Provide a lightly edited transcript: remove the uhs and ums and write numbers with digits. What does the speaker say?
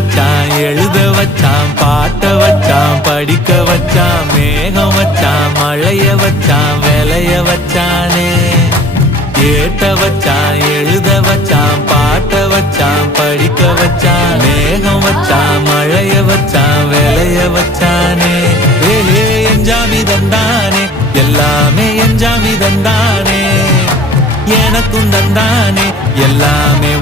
வச்சான் எழுத வச்சான் பாட்ட வச்சான் படிக்க வச்சான் மேகம் வச்சான் மழைய வச்சான் விளைய வச்சானே ஏட்ட வச்சான் எழுத வச்சான் பாட்ட வச்சான் படிக்க வச்சான் மேகம் வச்சான் மழைய வச்சான் விளைய வச்சானே ஏ எஞ்சாமி தந்தானே எல்லாமே எஞ்சாமி தந்தானே எனக்கும் தந்தானே எல்லாமே